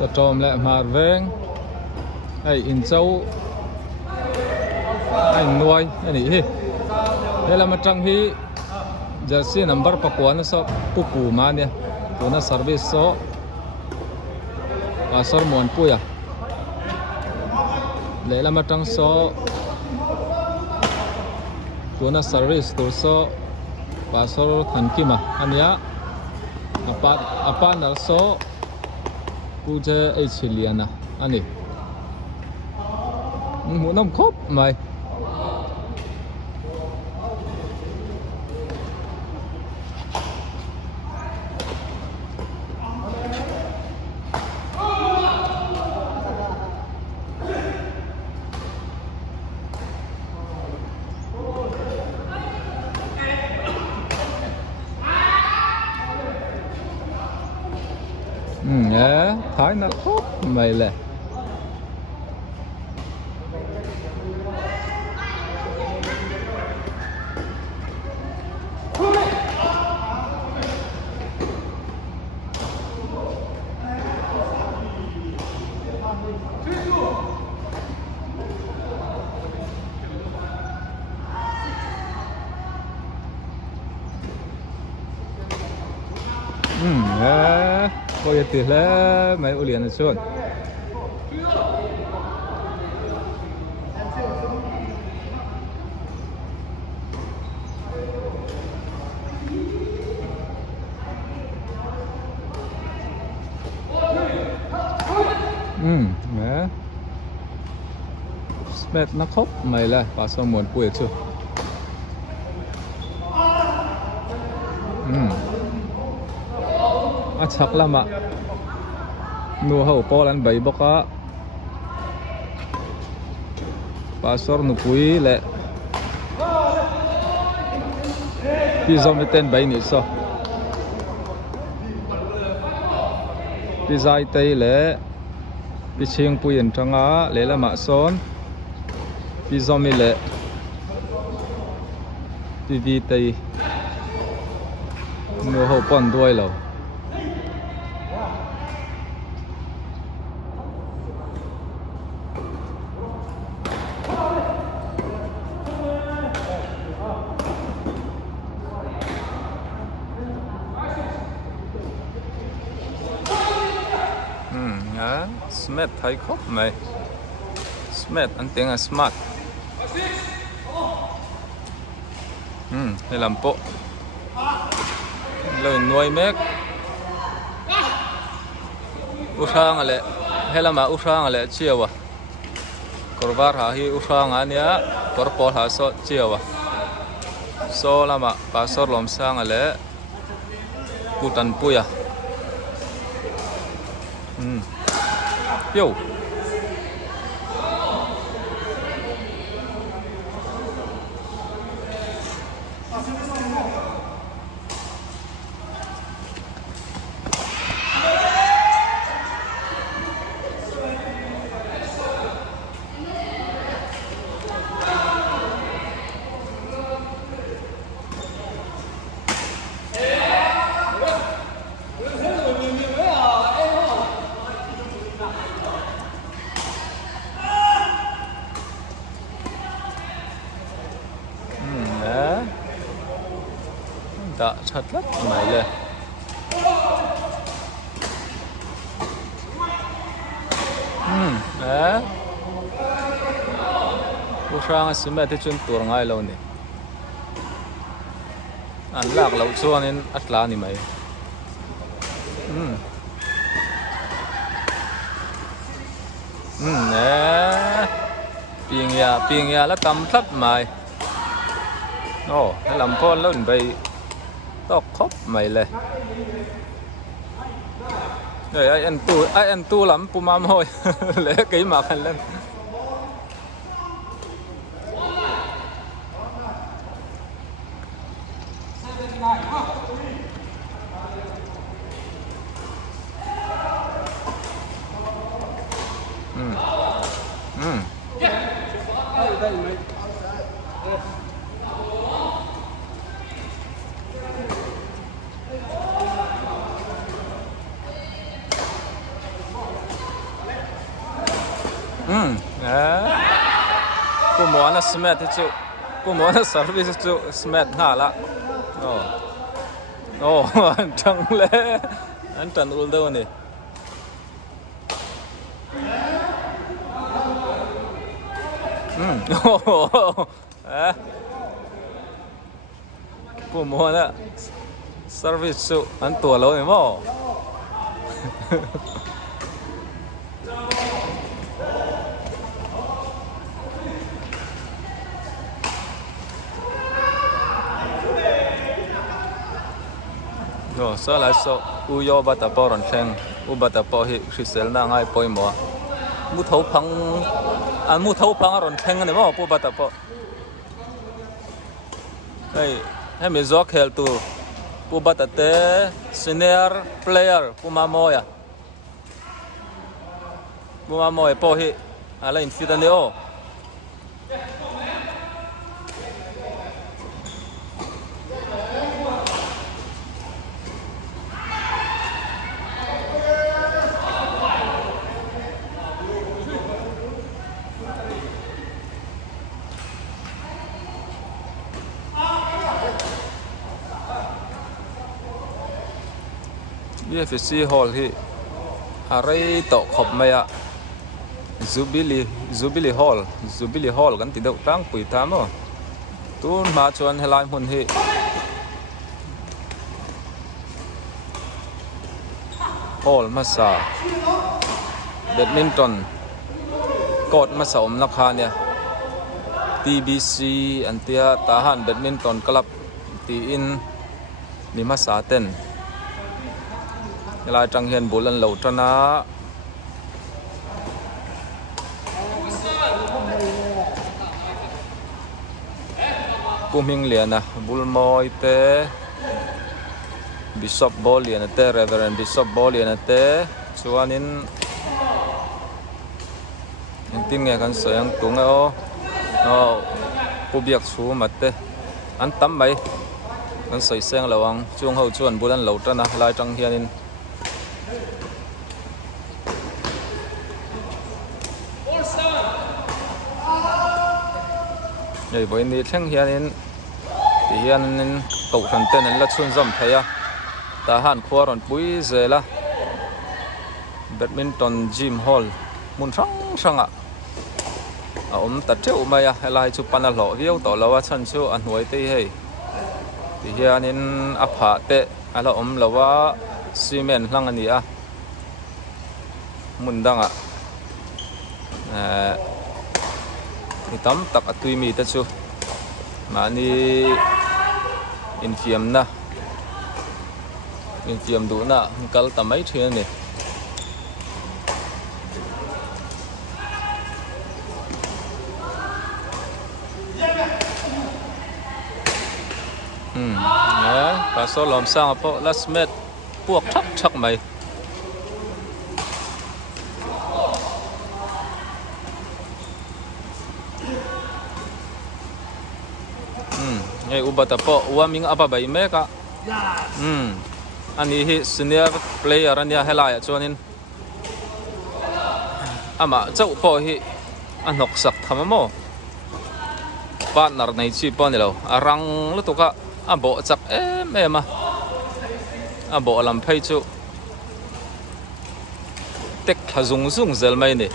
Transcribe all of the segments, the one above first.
sa trom le mar veng ai in châu anh nuôi anh hi đây là mặt trăng hi jersey number pakuan so pupu mania tuna service so pasor mon puya le la mặt trăng so tuna service tur so pasor thankima ania apa nar so kuje lian ani munam khop mai thái nó khóc mày lẹ coi tiền là mấy ô liền xuống Smith nó khóc mày là và sao muốn quên chưa chắc lắm ạ nụ hậu Poland bảy bọc á pastor nụ quý lệ đi dòng với tên bảy nít sao đi dài tây lệ đi chiang puyen trăng á lệ là mạ son đi dòng với lệ đi vi tây nụ hậu Poland đuôi lầu Smith thấy khóc mày Smith anh tiếng là smart đây làm bộ lời nuôi mét usang ale hela ma usang ale chiawa korvar ha hi usang ania korpol ha so chiawa so lama pasor lom sang ale kutan puya yo đã thật lắm mày lên đấy buổi sáng xin mẹ thì chuyên tour ngay lâu nè ăn lạc lâu cho nên ăn lá nè mày nè piêng ya là tầm thấp mày ồ nó làm con lớn vậy tóc khóc mày lệ rồi ai ăn tu lắm pu mam thôi lẽ cái mặt hành lên กูมัวน่ะสมัทที่จุกูมัวน่ะ service จุสมัทหน้าละโอ้จังเลยอันตันอุลเดอร์นี่โอ้กูมัวน่ะ service จุอันตัวเราเนี่ยมั้งโซ่来说乌药把它包人听乌把它包去是谁那爱包么木头旁木头旁人听的嘛不把它包ให้มีจอกเฮลตัวผู้บัตรเตะ senior player ผู้มาโมยผู้มาโมยพอฮีอะไรอินฟิตันเดียวEFC Hall ที่อะไรต่อขบไม่อะJubilee Hall กันติดตั้งปุ๋ยทำอ่ะตูนมาชวนให้ลายคนที่Hall มาซาแบดมินตันกอดมาสมราคาเนี่ย TBC อันเตียตาหันแบดมินตันกลับตีอินนี่มาซาเต้นลายจังเฮียนบุลันเหล่าชนะกูมิงเลียนนะบุลมอยเตบิชอปบอลเลียนเตเรเวอเรนบิชอปบอลเลียนเตชวนนินติ้งเงี้ยกันสวยยังตุ้งเอากูเบียกชูมาเตอันตั้มไปกันสวยเสียงระวังช่วงเขาชวนบุลันเหล่าชนะลายจังเฮียนินใหญ่วันนี้เช่งเฮียนที่เฮียนตกทันเต้นแล้วชุนจำเทียทหารขวานปุ้ยเจล่ะแบดมินตันจิมฮอลมุนช่างอ่ะตัดเจ้ามาอ่ะให้ลายจุปันหล่อวิวต่อแล้วว่าฉันชูอันหวยตีให้ที่เฮียนอภาเตะแล้วแล้วว่าซีเมนต์หลังอันนี้อ่ะมุนดังอ่ะนี่ตั้มตักตุยมีแต่ชูมานี่อินฟิมนะอินฟิมดูนะกัลตั้มไม่เท่านี่เนี่ยภาษาลมสร้างพวกลัสเม็ดพวกชักไหมไอ้อุบัติเหตุว่ามิงapa bayi merekaอันนี้ที่ senior player อันนี้ให้ลายชวนินมาเจ้าพ่อที่อันหกสักทำมั้งบ้านนรในชีพนี่เรารังแล้วตัวก็บอกจักมาบอกลำไพ่จูเต็กขจุงเซลไม่เนี่ย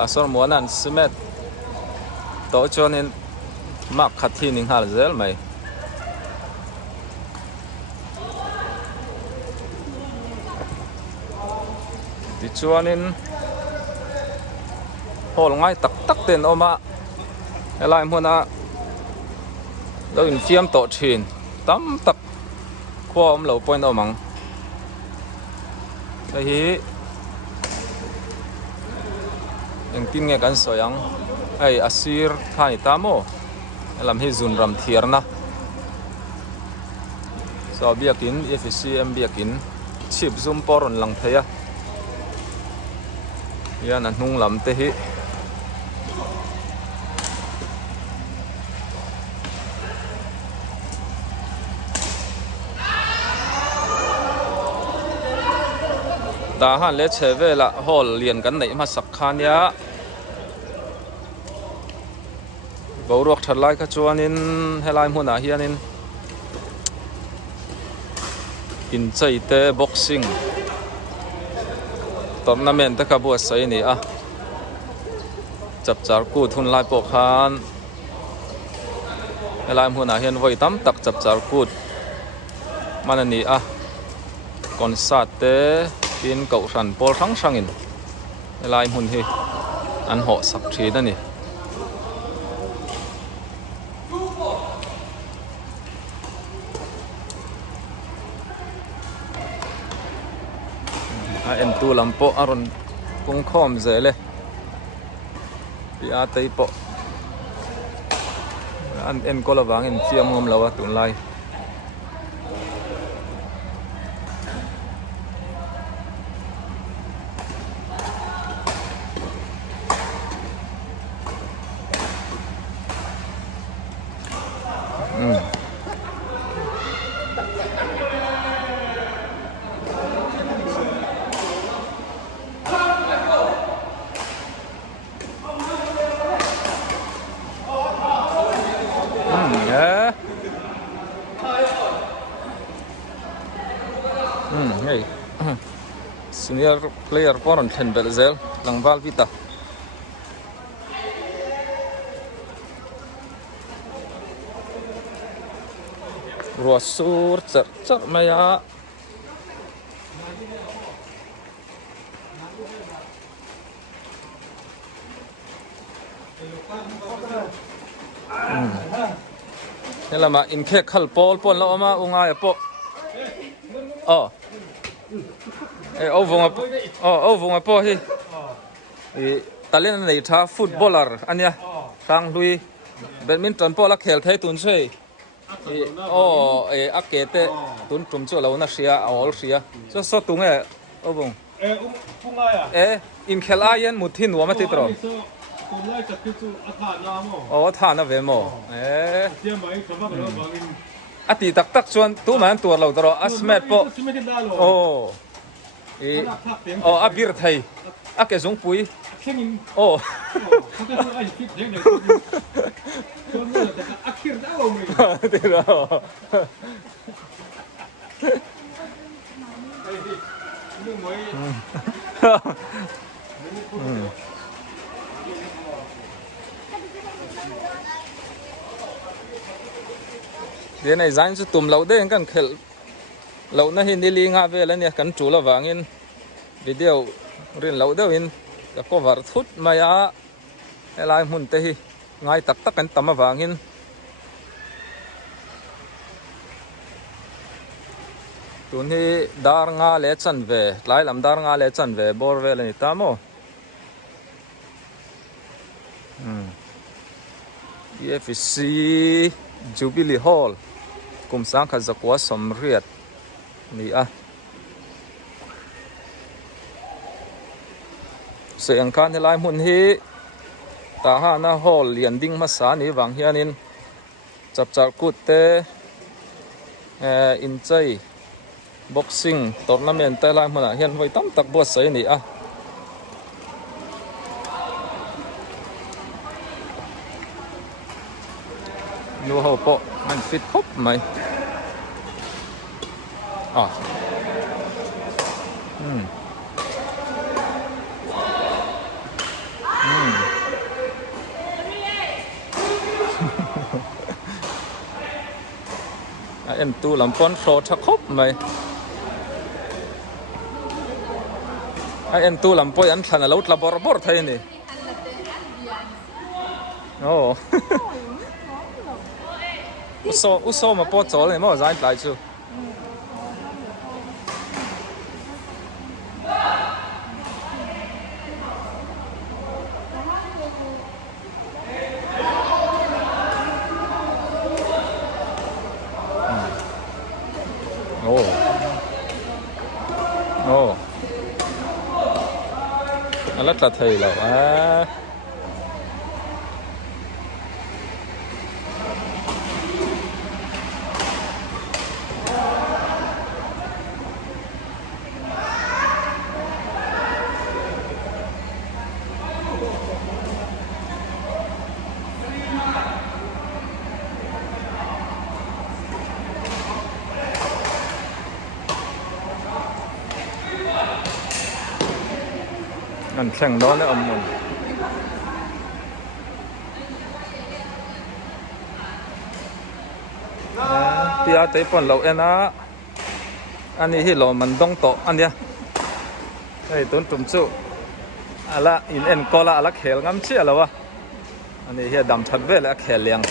pasal muanan semet tau chonin mak khathi ning hal zel mai ti chuanin hol ngai tak ten oma elai hmuna lo in fiam to thin tam tak khom lo point omang hiยังกินเงี้ยกันสวยยังไออาซีร์ท่านิตามโอลำให้จุนรำเทียร์นะสอบเบียกิน EFCM เบียกินชิบซุ่มปอรนหลังเทียยันนุ่งลำเตหิ Tahan le cheve la hall lian kan nei ma sak khania boruak thalai kha chuanin helai hmuna hianin in chaite boxing tournament ta ka bu sai ni a chap char ku thun lai po khan helai hmuna hian voi tam tak chap char ku manani a concert te in cậu sẵn bol răng sang in lại hmun hi ăn họ sắp trí đó nè em tu làm po aron cũng khom dễ le bị tây po anh em có là vàng em chiêm ngom lâu tuần lai hey senior player poron ten belzel langval vita ruasur cer maya helama in khe khal pol pon lo ma unga po ovong po hi talent nei tha footballer ania sang lui badminton po la khel thai tun sei akete tun tum chu lo na sia all sia so tunge ovong punga ya in khel ayan muthin wa ma ti tro punga chakki chu atha na mo thana ve mo tiam mai thama lo bangin ati tak chuan tu man tur lo tro asmet po abir thai ake zong pui khengin ka ai fit deng deng chuan lo ta akhir da lo mi ti ro nu mai dia này dán cho tùm lâu đấy kan khel lâu na hin đi nga về là nè kan chủ là vangin video rin lâu đấy in đã có var thut maya lại mun te hi ngay tak kan tama vangin tun hi dar nga le chan về lại làm dar nga le chan về bor về là ni tamo EFC Jubilee Hall kum sang kha zakwa somriat ni a se ang kan helai mun hi Tahan Hall lian ding hmasa ni wang hianin chap char kut te in chai boxing tournament te lai hmana hian voi tam tak bo sai ni a nu ho po man fit khop mai em tu làm con số chắc khóc mày em tu làm bôi ăn thằng là lâu là bor thấy nè uso mà bó chó này mà ra lại chưa rất là thầy là anh thèn đó nữa ông mình tia tới phần lẩu em á anh ấy hi lẩu mình đông tổ anh đi đây tuấn tụm chú ala in en cola ala khel ngam chia là wa anh ấy hi đầm thật về là khel liang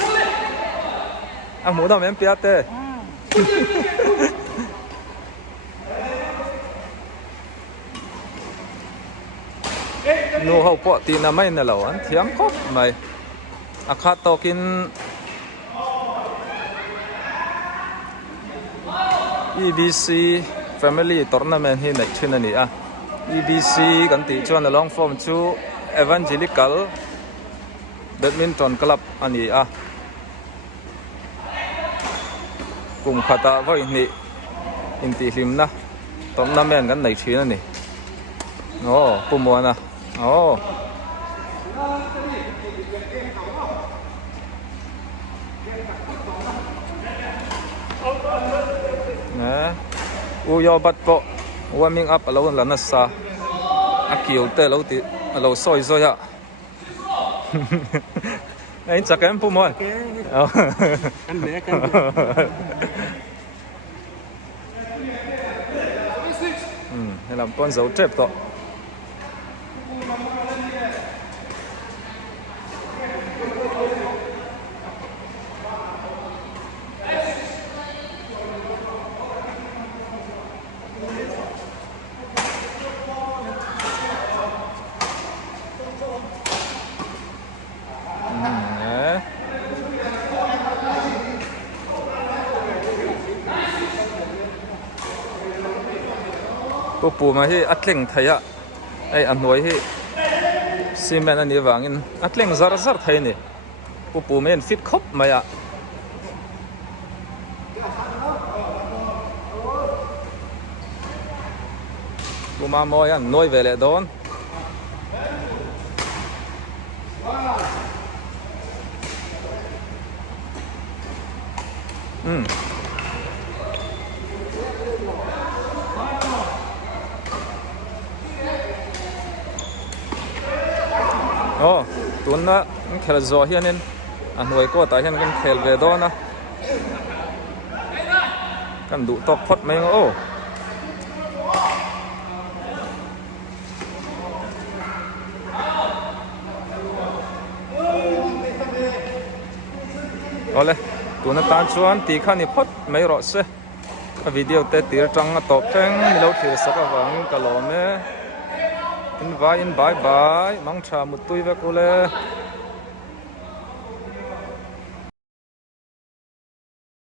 anh muốn đâu em tia te nu hậu bỏ tin là mấy nè lẩu anh thiếm khóc mày khát to kin EBC Family Tournament hi match na ni EBC kan ti chuan a long form chu Evangelical Badminton Club ani kum khata voi ni in ti hlim na tournament kan nei thina ni pumona yo bat po warming up alo la na sa akiu te lo ti alo soi zo ya anh chắc em pu moi Kan be kan. hay làm con dấu trép toปูมาที่อัดเล่งไทยไออันหน่วยที่ซีเมนต์อันนี้วางอินอัดเล่งซาร์ไทยนี่ปูไม่เห็นฟิตครบมาปูมามอยอันหน่วยเวลโดนตัวน่ะเคลโซเฮียนินอันหน่วยก็ตายเห็นกันเคลเวโดนะกันดุตอกพดไม่โอ้เลยตัวน่ะตานชวนตีขันนี่พดไม่รอดเสียวิดีโอเตตีร์จังตบแทงมีเราถือสักวังกะหล่อมอินบายมังชามุตุยเวกุเล